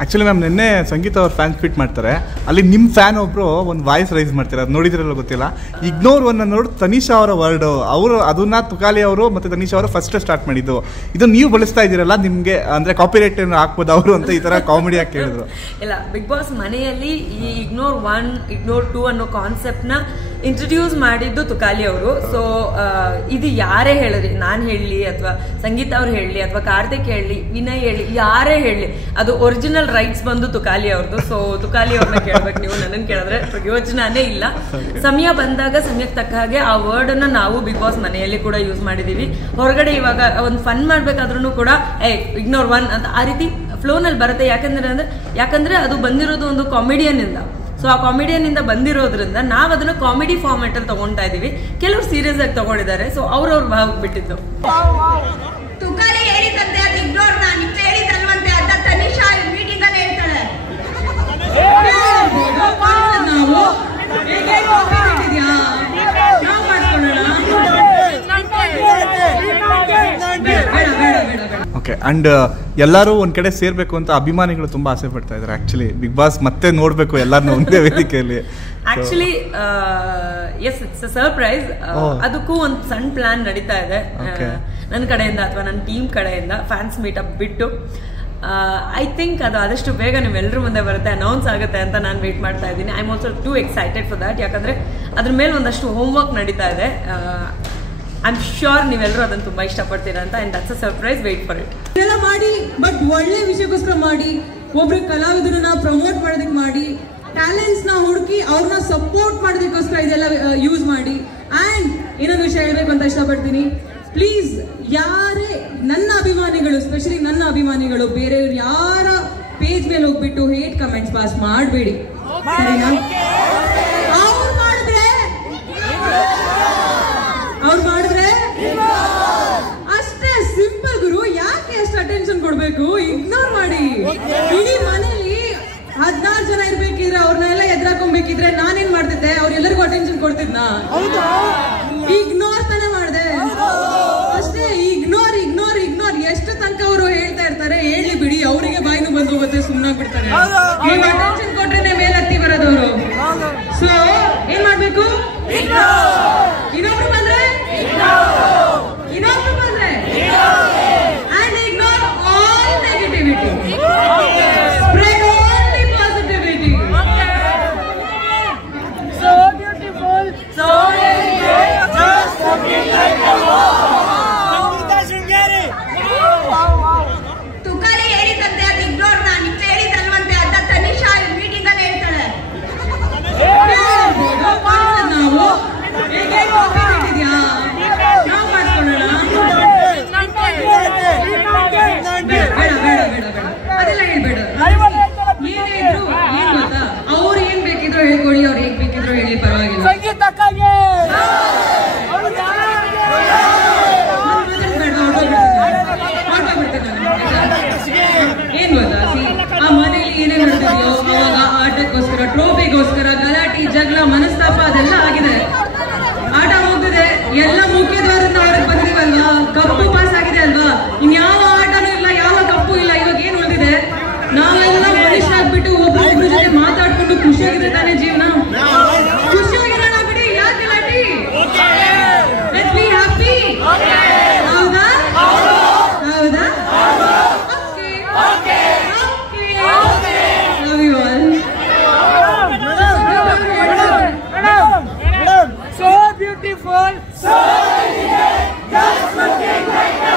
Actually ma'am ನಿನ್ನೆ ಸಂಗೀತ ಅವ್ರು fan fit ಮಾಡ್ತಾರೆ, ಅಲ್ಲಿ ನಿಮ್ಮ ಫ್ಯಾನ್ ಒಬ್ಬರು ಒಂದು ವಾಯ್ಸ್ ರೈಸ್ ಮಾಡ್ತಾರೆ, ಅದು ನೋಡಿದ್ರಲ್ಲ ಗೊತ್ತಿಲ್ಲ. ಇಗ್ನೋರ್ ಒನ್ ನೋಡಿ ತನಿಷಾ ಅವರ ವರ್ಡು, ಅವರು ಅದನ್ನ ತುಕಾಲಿ ಅವರು ಮತ್ತು ತನಿಷಾ ಅವರು ಫಸ್ಟ್ ಸ್ಟಾರ್ಟ್ ಮಾಡಿದ್ದು. ಇದು ನೀವು ಬಳಸ್ತಾ ಇದ್ದೀರಲ್ಲ, ನಿಮಗೆ ಅಂದರೆ ಕಾಪಿರೈಟ್ ಏನು ಹಾಕ್ಬೋದು ಅವರು ಅಂತ ಈ ಥರ ಕಾಮಿಡಿ ಆಗಿ ಕೇಳಿದ್ರು. ಇಲ್ಲ, ಬಿಗ್ ಬಾಸ್ ಮನೆಯಲ್ಲಿ ಈ ಇಗ್ನೋರ್ 1 ಇಗ್ನೋರ್ 2 ಅನ್ನೋ ಕಾನ್ಸೆಪ್ಟ್ನ ಇಂಟ್ರಡ್ಯೂಸ್ ಮಾಡಿದ್ದು ತುಕಾಲಿ ಅವರು. ಸೊ ಇದು ಯಾರೇ ಹೇಳಿರಿ, ನಾನು ಹೇಳಲಿ ಅಥವಾ ಸಂಗೀತ ಅವ್ರು ಹೇಳಲಿ ಅಥವಾ ಕಾರ್ತಿಕ್ ಹೇಳಲಿ, ವಿನಯ್ ಹೇಳಿ, ಯಾರೇ ಹೇಳಲಿ, ಅದು ಒರಿಜಿನಲ್ ರೈಟ್ಸ್ ಬಂದು ತುಕಾಲಿ ಅವ್ರದ್ದು. ಸೊ ತುಕಾಲಿ ಅವ್ರನ್ನ ಕೇಳ್ಬೇಕು ನೀವು, ನನಗೆ ಕೇಳಿದ್ರೆ ಪ್ರಯೋಜನನೇ ಇಲ್ಲ. ಸಮಯ ಬಂದಾಗ ಸಮಯಕ್ಕೆ ತಕ್ಕ ಹಾಗೆ ಆ ವರ್ಡ್ ಅನ್ನ ನಾವು ಬಿಗ್ ಬಾಸ್ ಮನೆಯಲ್ಲಿ ಕೂಡ ಯೂಸ್ ಮಾಡಿದೀವಿ. ಹೊರಗಡೆ ಇವಾಗ ಒಂದು ಫನ್ ಮಾಡ್ಬೇಕಾದ್ರೂ ಕೂಡ ಇಗ್ನೋರ್ 1 ಅಂತ ಆ ರೀತಿ ಫ್ಲೋನಲ್ಲಿ ಬರುತ್ತೆ. ಯಾಕಂದ್ರೆ ಅದು ಬಂದಿರೋದು ಒಂದು ಕಾಮಿಡಿಯನ್ ಇಂದ. ಸೊ ಆ ಕಾಮಿಡಿಯನ್ ಇಂದ ಬಂದಿರೋದ್ರಿಂದ ನಾವು ಅದನ್ನ ಕಾಮಿಡಿ ಫಾರ್ಮ್ಯಾಟ್ ಅಲ್ಲಿ ತಗೊಳ್ತಾ ಇದೀವಿ. ಕೆಲವರು ಸೀರಿಯಸ್ ಆಗಿ ತಗೊಂಡಿದ್ದಾರೆ. ಸೊ ಅವ್ರವ್ರ ಭಾವ ಬಿಟ್ಟಿದ್ದು. ತುಕಾಲಿ ಹೇಳಿದಂತೆ ಅದು ಇಗ್ನೋರ್ ನಾ ನಿಮ್ಗೆ ಹೇಳಿದಲ್ವಂತೆ ಅಂತ ತನಿಷಾ ಮೀಟಿಂಗ್ ಅಲ್ಲಿ ಹೇಳ್ತಾಳೆ. ನಾವು ಹೇಗೆ ಕಾಪಿರೈಟಿದ್ಯಾ ನಾವು ಮಾಡ್ಕೊಳ್ಳೋಣ. ಓಕೆ. ಆ್ಯಂಡ್ ಎಲ್ಲರೂ ಒಂದು ಕಡೆ ಸೇರಬೇಕು ಅಂತ ಅಭಿಮಾನಿಗಳು ತುಂಬ ಆಸೆ ಪಡ್ತಾ ಇದ್ದಾರೆ. ಆ್ಯಕ್ಚುಲಿ ಬಿಗ್ ಬಾಸ್ ಮತ್ತೆ ನೋಡಬೇಕು ಎಲ್ಲರನ್ನೂ ಒಂದೇ ವೇದಿಕೆಯಲ್ಲಿ. Actually yes, it's a surprise. ಅದಕ್ಕೂ ಒಂದು ಸಣ್ಣ ಪ್ಲಾನ್ ನಡೀತಾ ಇದೆ ನನ್ನ ಕಡೆಯಿಂದ ಅಥವಾ ನನ್ನ ಟೀಮ್ ಕಡೆಯಿಂದ. ಫ್ಯಾನ್ಸ್ ಮೀಟಪ್ ಬಿಟ್ಟು ಐ ಥಿಂಕ್ ಅದು ಆದಷ್ಟು ಬೇಗ ನೀವೆಲ್ಲರೂ ಮುಂದೆ ಬರುತ್ತೆ, ಅನೌನ್ಸ್ ಆಗುತ್ತೆ ಅಂತ ನಾನು ವೇಟ್ ಮಾಡ್ತಾ ಇದ್ದೀನಿ. I am also two excited for that. ಯಾಕಂದರೆ ಅದ್ರ ಮೇಲೆ ಒಂದಷ್ಟು ಹೋಮ್ವರ್ಕ್ ನಡೀತಾ ಇದೆ. ಐ ಆಮ್ ಶ್ಯೂರ್ ನೀವೆಲ್ಲರೂ ಅದನ್ನು ತುಂಬಾ ಇಷ್ಟಪಡ್ತೀರಾ ಅಂತ. And that's a surprise, wait for it. ಇದೆಲ್ಲ ಮಾಡಿ, ಬಟ್ ಒಳ್ಳೆ ವಿಷಯಕ್ಕೋಸ್ಕರ ಮಾಡಿ, ಒಬ್ರು ಕಲಾವಿದರನ್ನ ಪ್ರಮೋಟ್ ಮಾಡೋದಕ್ಕೆ ಮಾಡಿ, ಟ್ಯಾಲೆಂಟ್ಸ್ ನ ಹುಡುಕಿ ಅವ್ರನ್ನ ಸಪೋರ್ಟ್ ಮಾಡೋದಕ್ಕೋಸ್ಕರ ಇದೆಲ್ಲ ಯೂಸ್ ಮಾಡಿ. ಅಂಡ್ ಇನ್ನೊಂದು ವಿಷಯ ಹೇಳ್ಬೇಕು ಅಂತ ಇಷ್ಟಪಡ್ತೀನಿ, ಪ್ಲೀಸ್ ಯಾರೇ ನನ್ನ ಅಭಿಮಾನಿಗಳು, ಸ್ಪೆಷಲಿ ನನ್ನ ಅಭಿಮಾನಿಗಳು ಬೇರೆಯವ್ರು ಯಾರ ಪೇಜ್ ಮೇಲೆ ಹೋಗ್ಬಿಟ್ಟು ಹೇಟ್ ಕಮೆಂಟ್ಸ್ ಪಾಸ್ ಮಾಡಬೇಡಿ, ಸರಿನಾ? ಅವ್ರು ಮಾಡಿದ್ರೆ ಅಷ್ಟೇ ಸಿಂಪಲ್ ಗುರು. ಯಾಕೆ ಎಷ್ಟು ಅಟೆನ್ಷನ್ ಕೊಡ್ಬೇಕು? ಇಗ್ನೋರ್ ಮಾಡಿ. ಇಡೀ ಮನೇಲಿ 16 ಜನ ಇರ್ಬೇಕಿದ್ರೆ ಅವ್ರನ್ನೆಲ್ಲ ಎದುರಾಕೊಂಡ್ಬೇಕಿದ್ರೆ ನಾನೇನ್ ಮಾಡ್ತಿದ್ದೆ? ಅವ್ರೆಲ್ಲರಿಗೂ ಅಟೆನ್ಷನ್ ಕೊಡ್ತಿದ್ನಾ? ಇಗ್ನೋರ್ ತಾನೇ ಮಾಡಿದೆ ಅಷ್ಟೇ. ಇಗ್ನೋರ್ ಇಗ್ನೋರ್ ಇಗ್ನೋರ್ ಎಷ್ಟು ತನಕ ಅವರು ಹೇಳ್ತಾ ಇರ್ತಾರೆ, ಹೇಳಿ ಬಿಡಿ, ಅವರಿಗೆ ಬಾಯಿನೂ ಬಂದು ಹೋಗುತ್ತೆ, ಸುಮ್ಮನಾಗ್ ಬಿಡ್ತಾರೆ. ನೀವು ಅಟೆನ್ಷನ್ ಕೊಟ್ರೇನೆ ಮೇಲೆ ಹತ್ತಿ ಬರೋದವರು. ಸೊ ಏನ್ ಮಾಡ್ಬೇಕು? ಇನ್ನೊಬ್ರು ಬಂದ್ರೆ and ignore all negativity, spread only positivity. So beautiful, so elegant, just looking like a Sangeeta Shringeri. Tukali ಹೇಳಿದಂತೆ ಅದು ಇಗ್ನೋರ್ ನಾ ನಿಮ್ಗೆ ಹೇಳಿದಲ್ವಂತೆ ಅಂತ ತನಿಷಾ ಮೀಟಿಂಗ್ ಅಲ್ಲಿ ಹೇಳ್ತಾಳೆ. ನಾವು ಹೇಗೆ ಕಾಪಿರೈಟಿದ್ಯಾ ನಾವು ಮಾಡ್ಕೊಳ್ಳೋಣ. ಅದೆಲ್ಲ ಹೇಳ್ಬೇಡ. ಏನೇ ಇದ್ರು ಏನ್ ಗೊತ್ತಾ, ಅವ್ರು ಏನ್ ಬೇಕಿದ್ರು ಹೇಳ್ಕೊಳ್ಳಿ, ಅವ್ರು ಹೇಗ್ ಬೇಕಿದ್ರು ಹೇಳಿ, ಪರವಾಗಿಲ್ಲ. ಏನ್ ಗೊತ್ತಾ, ಆ ಮನೇಲಿ ಏನೇ ನೋಡ್ತಿದ್ಯೋ ಅವಾಗ ಆಟಕ್ಕೋಸ್ಕರ, ಟ್ರೋಫಿಗೋಸ್ಕರ ಗಲಾಟಿ, ಜಗಳ, ಮನಸ್ತಾಪ ಅದೆಲ್ಲ ಆಗಿದೆ. ಆಟ ಮುಗ್ದಿದೆ, ಎಲ್ಲ ಮುಖ್ಯದ್ವಾರದಿಂದ ಹೊರಗೆ ಬಂದಿದೀವಲ್ವಾ, ಕಪ್ಪು ಪಾಸ್ ಆಗಿದೆ ಅಲ್ವಾ, ಇನ್ಯಾವ ಆಟನೂ ಇಲ್ಲ, ಯಾವ ಕಪ್ಪು ಇಲ್ಲ. ಇವಾಗ ಏನ್ ಉಳಿದಿದೆ? ನಾವೆಲ್ಲ ಮನುಷ್ಯರಾಗ್ಬಿಟ್ಟು ಒಬ್ಬೊಬ್ರ ಜೊತೆ ಮಾತಾಡ್ಕೊಂಡು ಖುಷಿಯಾಗಿದೆ ತಾನೇ ಜೀವನ. ಖುಷಿಯಾಗಿರೋಣ ಬಿಡಿ, ಯಾಕೆ ಗಲಾಟಿ? Let's be happy. ಹೌದಾ? ಹೌದಾ? Okay. Love you all. So beautiful, so elegant, just looking like a